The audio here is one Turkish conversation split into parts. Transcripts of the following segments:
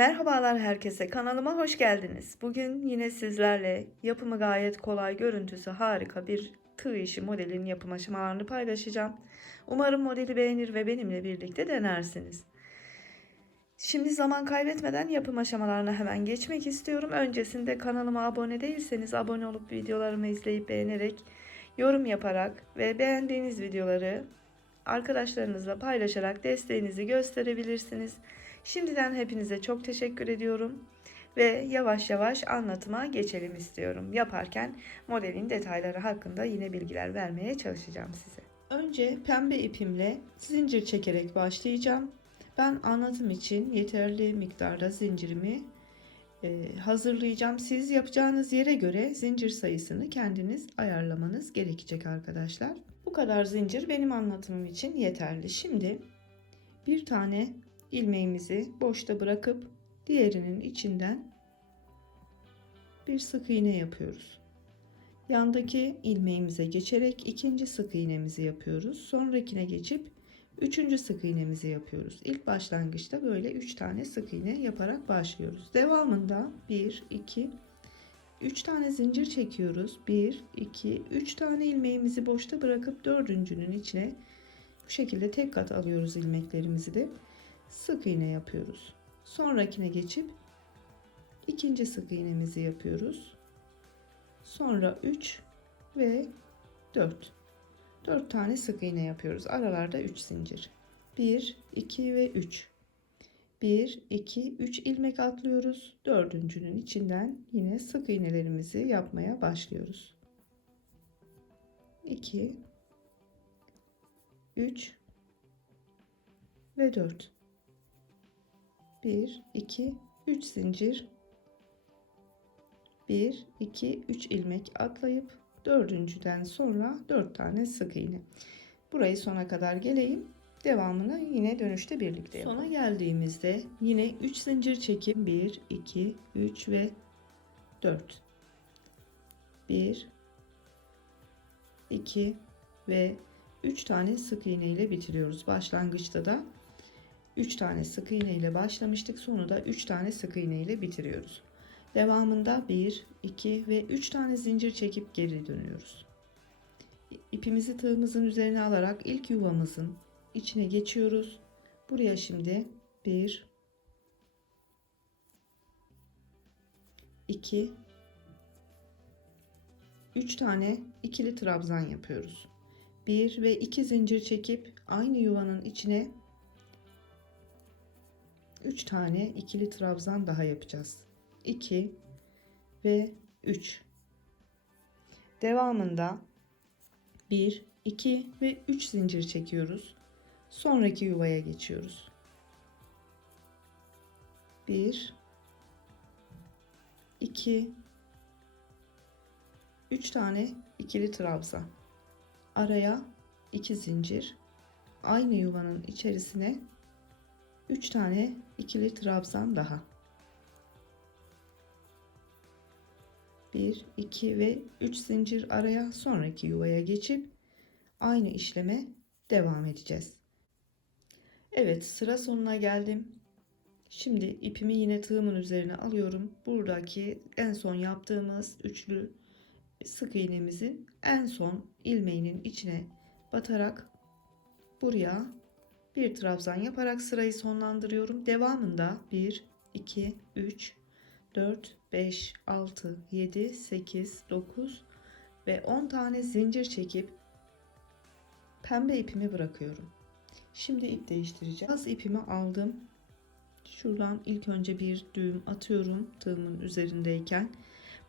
Merhabalar herkese, kanalıma hoş geldiniz. Bugün yine sizlerle yapımı gayet kolay, görüntüsü harika bir tığ işi modelin yapım aşamalarını paylaşacağım. Umarım modeli beğenir ve benimle birlikte denersiniz. Şimdi zaman kaybetmeden yapım aşamalarına hemen geçmek istiyorum. Öncesinde kanalıma abone değilseniz abone olup videolarımı izleyip beğenerek, yorum yaparak ve beğendiğiniz videoları arkadaşlarınızla paylaşarak desteğinizi gösterebilirsiniz. Şimdiden hepinize çok teşekkür ediyorum ve yavaş yavaş anlatıma geçelim istiyorum. Yaparken modelin detayları hakkında yine bilgiler vermeye çalışacağım size. Önce pembe ipimle zincir çekerek başlayacağım. Ben anlatım için yeterli miktarda zincirimi hazırlayacağım. Siz yapacağınız yere göre zincir sayısını kendiniz ayarlamanız gerekecek arkadaşlar. Bu kadar zincir benim anlatımım için yeterli. Şimdi bir tane ilmeğimizi boşta bırakıp diğerinin içinden bir sık iğne yapıyoruz. Yandaki ilmeğimize geçerek ikinci sık iğnemizi yapıyoruz. Sonrakine geçip üçüncü sık iğnemizi yapıyoruz. İlk başlangıçta böyle 3 tane sık iğne yaparak başlıyoruz. Devamında 1, 2, 3 tane zincir çekiyoruz. 1, 2, 3 tane ilmeğimizi boşta bırakıp dördüncünün içine bu şekilde tek kat alıyoruz ilmeklerimizi de. Sık iğne yapıyoruz. Sonrakine geçip ikinci sık iğnemizi yapıyoruz. Sonra 3 ve 4. 4 tane sık iğne yapıyoruz. Aralarda 3 zincir. 1, 2 ve 3. 1, 2, 3 ilmek atlıyoruz. Dördüncünün içinden yine sık iğnelerimizi yapmaya başlıyoruz. 2, 3 ve 4. 1, 2, 3 zincir. 1, 2, 3 ilmek atlayıp dördüncüden sonra 4 tane sık iğne. Burayı sona kadar geleyim. Devamını yine dönüşte birlikte yapalım. Sona geldiğimizde yine 3 zincir çekip 1, 2, 3 ve 4. 1, 2 ve 3 tane sık iğne ile bitiriyoruz. Başlangıçta da 3 tane sık iğne ile başlamıştık. Sonra da 3 tane sık iğne ile bitiriyoruz. Devamında 1, 2 ve 3 tane zincir çekip geri dönüyoruz. İpimizi tığımızın üzerine alarak ilk yuvamızın içine geçiyoruz. Buraya şimdi 1, 2, 3 tane ikili trabzan yapıyoruz. 1 ve 2 zincir çekip aynı yuvanın içine 3 tane ikili trabzan daha yapacağız. 2 ve 3. Devamında 1, 2 ve 3 zincir çekiyoruz. Sonraki yuvaya geçiyoruz. 1, 2, 3 tane ikili trabzan. Araya 2 zincir. Aynı yuvanın içerisine 3 tane ikili trabzan daha. 1, 2 ve 3 zincir araya, sonraki yuvaya geçip aynı işleme devam edeceğiz. Evet, sıra sonuna geldim. Şimdi ipimi yine tığımın üzerine alıyorum. Buradaki en son yaptığımız üçlü sık iğnemizin en son ilmeğinin içine batarak buraya bir trabzan yaparak sırayı sonlandırıyorum. Devamında 1, 2, 3, 4, 5, 6, 7, 8, 9 ve 10 tane zincir çekip pembe ipimi bırakıyorum. Şimdi ip değiştireceğim. Az ipimi aldım. Şuradan ilk önce bir düğüm atıyorum tığımın üzerindeyken.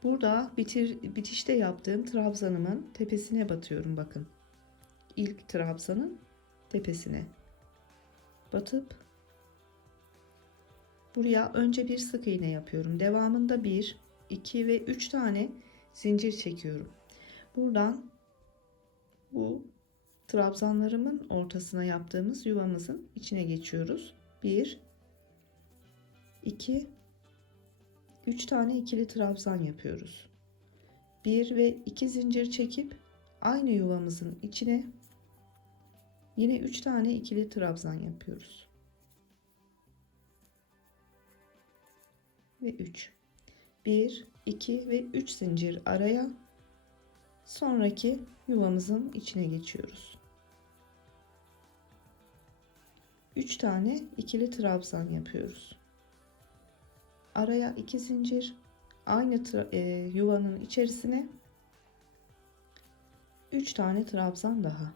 Burada bitişte yaptığım trabzanımın tepesine batıyorum, bakın. İlk trabzanın tepesine batıp buraya önce bir sık iğne yapıyorum. Devamında 1, 2 ve 3 tane zincir çekiyorum. Buradan bu trabzanlarımın ortasına yaptığımız yuvamızın içine geçiyoruz. 1, 2, 3 tane ikili trabzan yapıyoruz. 1 ve 2 zincir çekip aynı yuvamızın içine yine 3 tane ikili trabzan yapıyoruz. ve 3. 1, 2 ve 3 zincir araya, sonraki yuvamızın içine geçiyoruz. 3 tane ikili trabzan yapıyoruz. Araya 2 zincir, aynı yuvanın içerisine 3 tane trabzan daha.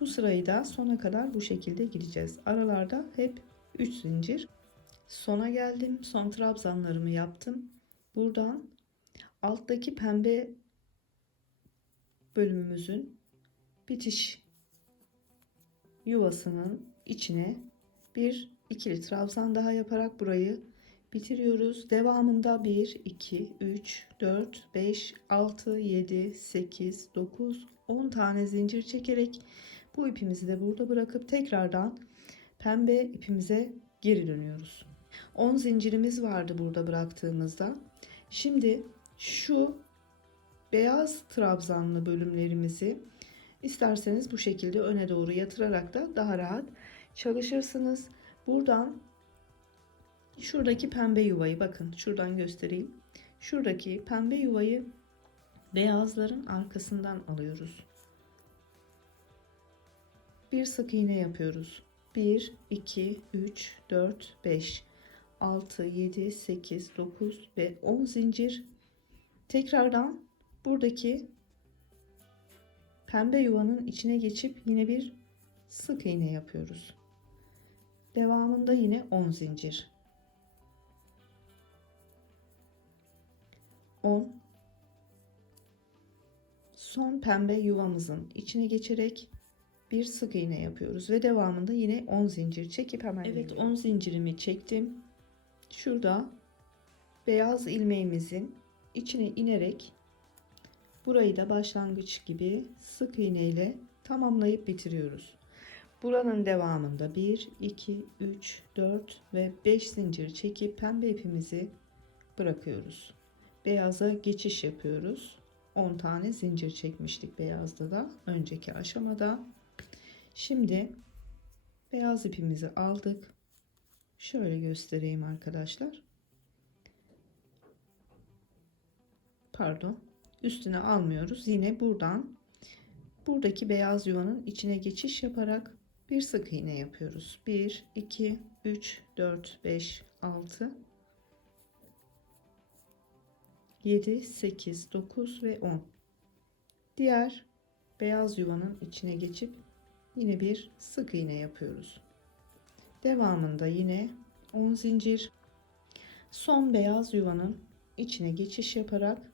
Bu sırayı da sona kadar bu şekilde gideceğiz. Aralarda hep 3 zincir. Sona geldim. Son trabzanlarımı yaptım. Buradan alttaki pembe bölümümüzün bitiş yuvasının içine bir ikili trabzan daha yaparak burayı bitiriyoruz. Devamında 1, 2, 3, 4, 5, 6, 7, 8, 9, 10 tane zincir çekerek bu ipimizi de burada bırakıp tekrardan pembe ipimize geri dönüyoruz. 10 zincirimiz vardı burada bıraktığımızda. Şimdi şu beyaz trabzanlı bölümlerimizi isterseniz bu şekilde öne doğru yatırarak da daha rahat çalışırsınız. Buradan şuradaki pembe yuvayı, bakın şuradan göstereyim. Şuradaki pembe yuvayı beyazların arkasından alıyoruz. Bir sık iğne yapıyoruz. 1, 2, 3, 4, 5, 6, 7, 8, 9 ve 10 zincir. Tekrardan buradaki pembe yuvanın içine geçip yine bir sık iğne yapıyoruz. Devamında yine 10 zincir. 10. Son pembe yuvamızın içine geçerek bir sık iğne yapıyoruz ve devamında yine 10 zincir çekip hemen evet 10 zincirimi çektim. Şurada beyaz ilmeğimizin içine inerek burayı da başlangıç gibi sık iğne ile tamamlayıp bitiriyoruz. Buranın devamında 1, 2, 3, 4 ve 5 zincir çekip pembe ipimizi bırakıyoruz. Beyaza geçiş yapıyoruz. 10 tane zincir çekmiştik beyazda da önceki aşamada. Şimdi beyaz ipimizi aldık. Şöyle göstereyim arkadaşlar. Pardon. Üstüne almıyoruz. Yine buradan buradaki beyaz yuvanın içine geçiş yaparak bir sık iğne yapıyoruz. 1, 2, 3, 4, 5, 6, 7, 8, 9 ve 10. Diğer beyaz yuvanın içine geçip yine bir sık iğne yapıyoruz. Devamında yine 10 zincir. Son beyaz yuvanın içine geçiş yaparak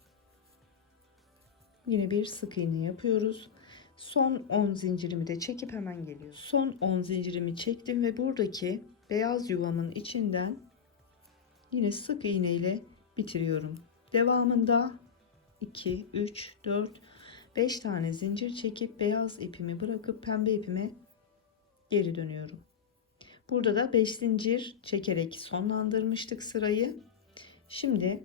yine bir sık iğne yapıyoruz. Son 10 zincirimi de çekip hemen geliyorum. Son 10 zincirimi çektim ve buradaki beyaz yuvamın içinden yine sık iğne ile bitiriyorum. Devamında 2, 3, 4, 5 tane zincir çekip beyaz ipimi bırakıp pembe ipime geri dönüyorum. Burada da 5 zincir çekerek sonlandırmıştık sırayı. Şimdi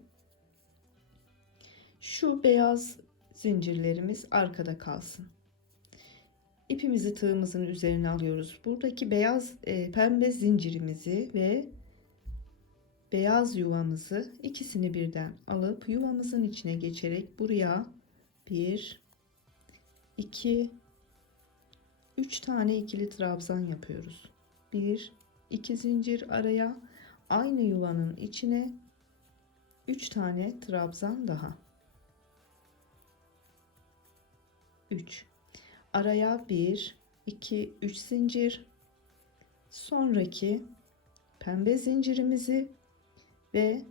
şu beyaz zincirlerimiz arkada kalsın. İpimizi tığımızın üzerine alıyoruz. Buradaki beyaz pembe zincirimizi ve beyaz yuvamızı ikisini birden alıp yuvamızın içine geçerek buraya 1, 2, 3 tane ikili trabzan yapıyoruz. 1, 2 zincir araya, aynı yuvanın içine 3 tane trabzan daha. 3. Araya 1, 2, 3 zincir. Sonraki pembe zincirimizi ve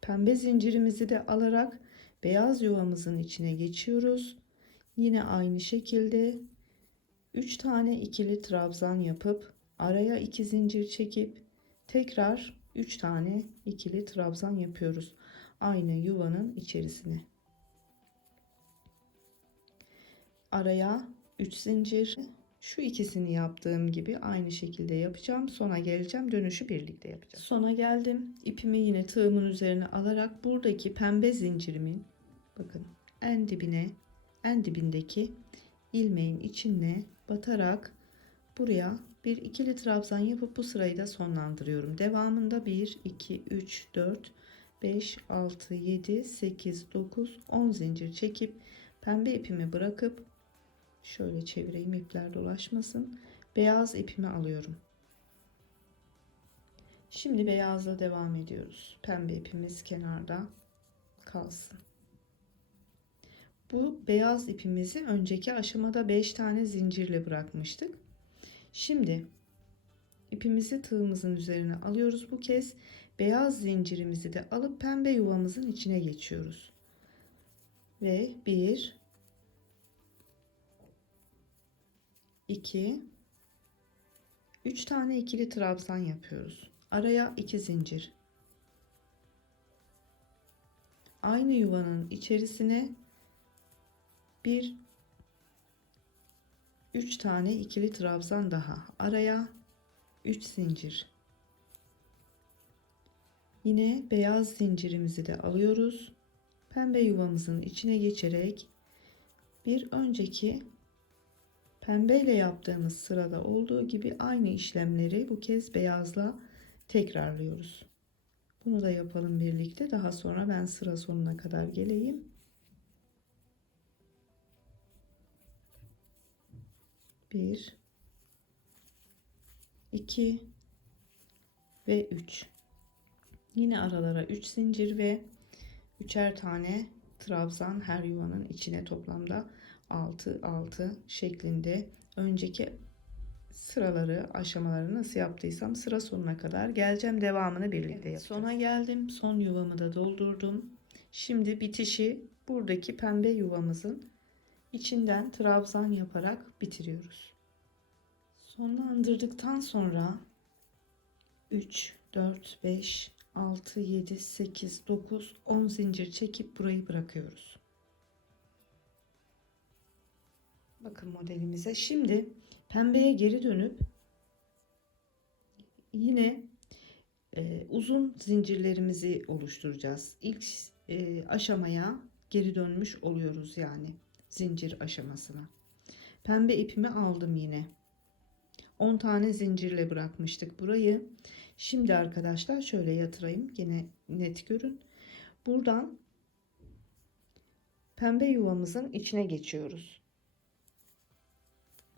pembe zincirimizi de alarak beyaz yuvamızın içine geçiyoruz. Yine aynı şekilde 3 tane ikili trabzan yapıp araya 2 zincir çekip tekrar 3 tane ikili trabzan yapıyoruz. Aynı yuvanın içerisine. Araya 3 zincir. Şu ikisini yaptığım gibi aynı şekilde yapacağım. Sona geleceğim. Dönüşü birlikte yapacağım. Sona geldim. İpimi yine tığımın üzerine alarak buradaki pembe zincirimin, bakın, en dibindeki ilmeğin içine batarak buraya Bir ikili trabzan yapıp bu sırayı da sonlandırıyorum. Devamında 1 2 3 4 5 6 7 8 9 10 zincir çekip pembe ipimi bırakıp şöyle çevireyim, ipler dolaşmasın. Beyaz ipimi alıyorum. Şimdi beyazla devam ediyoruz. Pembe ipimiz kenarda kalsın. Bu beyaz ipimizi önceki aşamada 5 tane zincirle bırakmıştık. Şimdi ipimizi tığımızın üzerine alıyoruz. Bu kez beyaz zincirimizi de alıp pembe yuvamızın içine geçiyoruz. Ve 1 2 3 tane ikili trabzan yapıyoruz. Araya 2 zincir. Aynı yuvanın içerisine 3 tane ikili trabzan daha. Araya 3 zincir. Yine beyaz zincirimizi de alıyoruz. Pembe yuvamızın içine geçerek bir önceki pembe ile yaptığımız sırada olduğu gibi aynı işlemleri bu kez beyazla tekrarlıyoruz. Bunu da yapalım birlikte. Daha sonra ben sıra sonuna kadar geleyim. Bir, iki ve 3. Yine aralara 3 zincir ve 3'er tane trabzan her yuvanın içine, toplamda 6 6 şeklinde önceki sıraları, aşamaları nasıl yaptıysam sıra sonuna kadar geleceğim. Devamını birlikte yapacağız. Sona geldim. Son yuvamı da doldurdum. Şimdi bitişi buradaki pembe yuvamızın içinden trabzan yaparak bitiriyoruz. Sonlandırdıktan sonra 3 4 5 6 7 8 9 10 zincir çekip burayı bırakıyoruz. Bakın modelimize. Şimdi pembeye geri dönüp yine uzun zincirlerimizi oluşturacağız. İlk aşamaya geri dönmüş oluyoruz, yani zincir aşamasına. Pembe ipimi aldım yine. 10 tane zincirle bırakmıştık burayı. Şimdi arkadaşlar şöyle yatırayım, yine net görün. Buradan pembe yuvamızın içine geçiyoruz.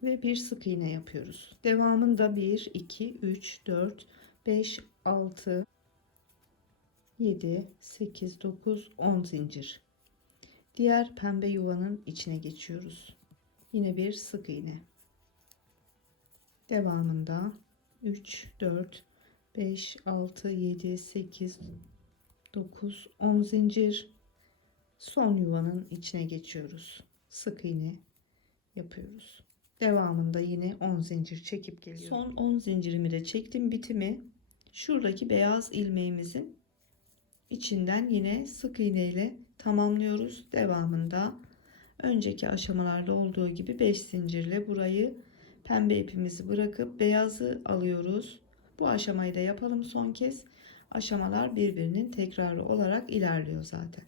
Ve bir sık iğne yapıyoruz. Devamında 1 2 3 4 5 6 7 8 9 10 zincir. Diğer pembe yuvanın içine geçiyoruz. Yine bir sık iğne. Devamında 3 4 5 6 7 8 9 10 zincir. Son yuvanın içine geçiyoruz. Sık iğne yapıyoruz. Devamında yine 10 zincir çekip geliyorum. Son 10 zincirimi de çektim, bitimi şuradaki beyaz ilmeğimizin içinden yine sık iğne ile tamamlıyoruz. Devamında önceki aşamalarda olduğu gibi 5 zincirle burayı, pembe ipimizi bırakıp beyazı alıyoruz. Bu aşamayı da yapalım son kez. Aşamalar birbirinin tekrarı olarak ilerliyor zaten.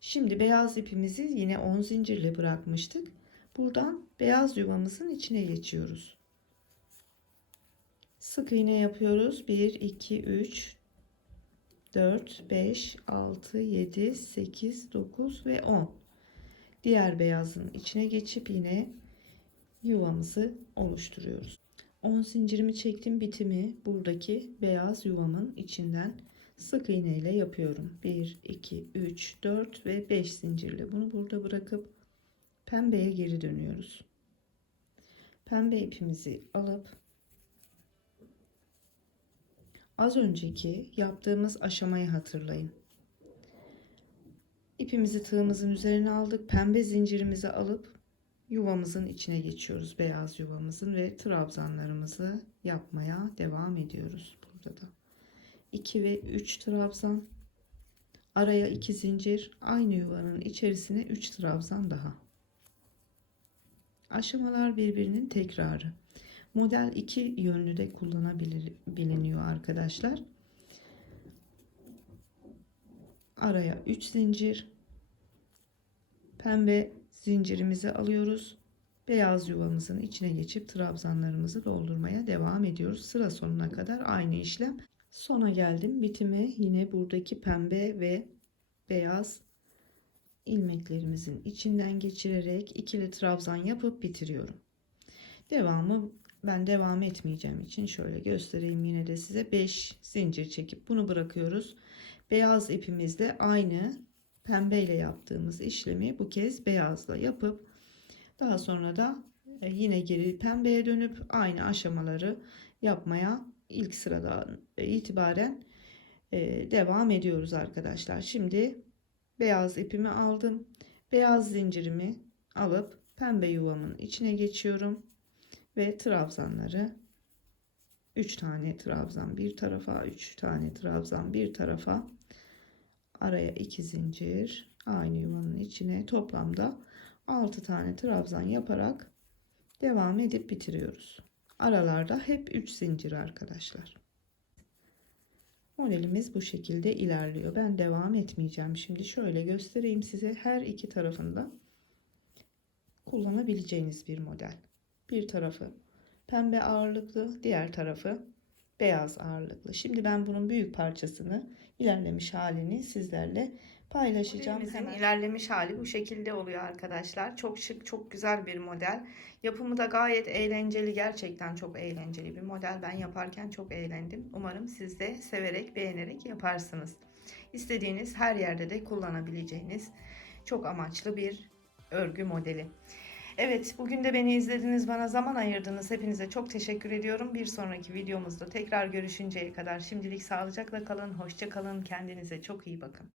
Şimdi beyaz ipimizi yine 10 zincirle bırakmıştık. Buradan beyaz yuvamızın içine geçiyoruz. Sık iğne yapıyoruz. 1 2 3 4 5 6 7 8 9 ve 10. Diğer beyazın içine geçip yine yuvamızı oluşturuyoruz. 10 zincirimi çektim, bitimi buradaki beyaz yuvamın içinden sık iğne ile yapıyorum. 1 2 3 4 ve 5 zincirle bunu burada bırakıp pembeye geri dönüyoruz. Pembe ipimizi alıp az önceki yaptığımız aşamayı hatırlayın. İpimizi tığımızın üzerine aldık. Pembe zincirimizi alıp yuvamızın içine geçiyoruz. Beyaz yuvamızın ve trabzanlarımızı yapmaya devam ediyoruz. Burada da 2 ve 3 trabzan. Araya 2 zincir. Aynı yuvanın içerisine 3 trabzan daha. Aşamalar birbirinin tekrarı. Model 2 yönlü de kullanabiliyor arkadaşlar. Araya 3 zincir. Pembe zincirimizi alıyoruz. beyaz yuvamızın içine geçip trabzanlarımızı doldurmaya devam ediyoruz. Sıra sonuna kadar aynı işlem. Sona geldim. Bitimi yine buradaki pembe ve beyaz ilmeklerimizin içinden geçirerek ikili trabzan yapıp bitiriyorum. Devamı ben devam etmeyeceğim için şöyle göstereyim yine de size. 5 zincir çekip bunu bırakıyoruz. Beyaz ipimizde aynı pembe ile yaptığımız işlemi bu kez beyazla yapıp daha sonra da yine geri pembeye dönüp aynı aşamaları yapmaya ilk sıradan itibaren devam ediyoruz arkadaşlar. Şimdi beyaz ipimi aldım. Beyaz zincirimi alıp pembe yuvamın içine geçiyorum ve trabzanları 3 tane trabzan bir tarafa, 3 tane trabzan bir tarafa, araya 2 zincir, aynı yuvanın içine toplamda 6 tane trabzan yaparak devam edip bitiriyoruz. Aralarda hep 3 zincir arkadaşlar. Modelimiz bu şekilde ilerliyor. Ben devam etmeyeceğim. Şimdi şöyle göstereyim size. Her iki tarafında kullanabileceğiniz bir model. Bir tarafı pembe ağırlıklı, diğer tarafı beyaz ağırlıklı. Şimdi ben bunun büyük parçasını, ilerlemiş halini sizlerle paylaşacağım. Modelimizin ilerlemiş hali bu şekilde oluyor arkadaşlar. Çok şık, çok güzel bir model. Yapımı da gayet eğlenceli. Gerçekten çok eğlenceli bir model. Ben yaparken çok eğlendim. Umarım siz de severek, beğenerek yaparsınız. İstediğiniz her yerde de kullanabileceğiniz çok amaçlı bir örgü modeli. Evet, bugün de beni izlediniz, bana zaman ayırdınız. Hepinize çok teşekkür ediyorum. Bir sonraki videomuzda tekrar görüşünceye kadar şimdilik sağlıcakla kalın, hoşça kalın, kendinize çok iyi bakın.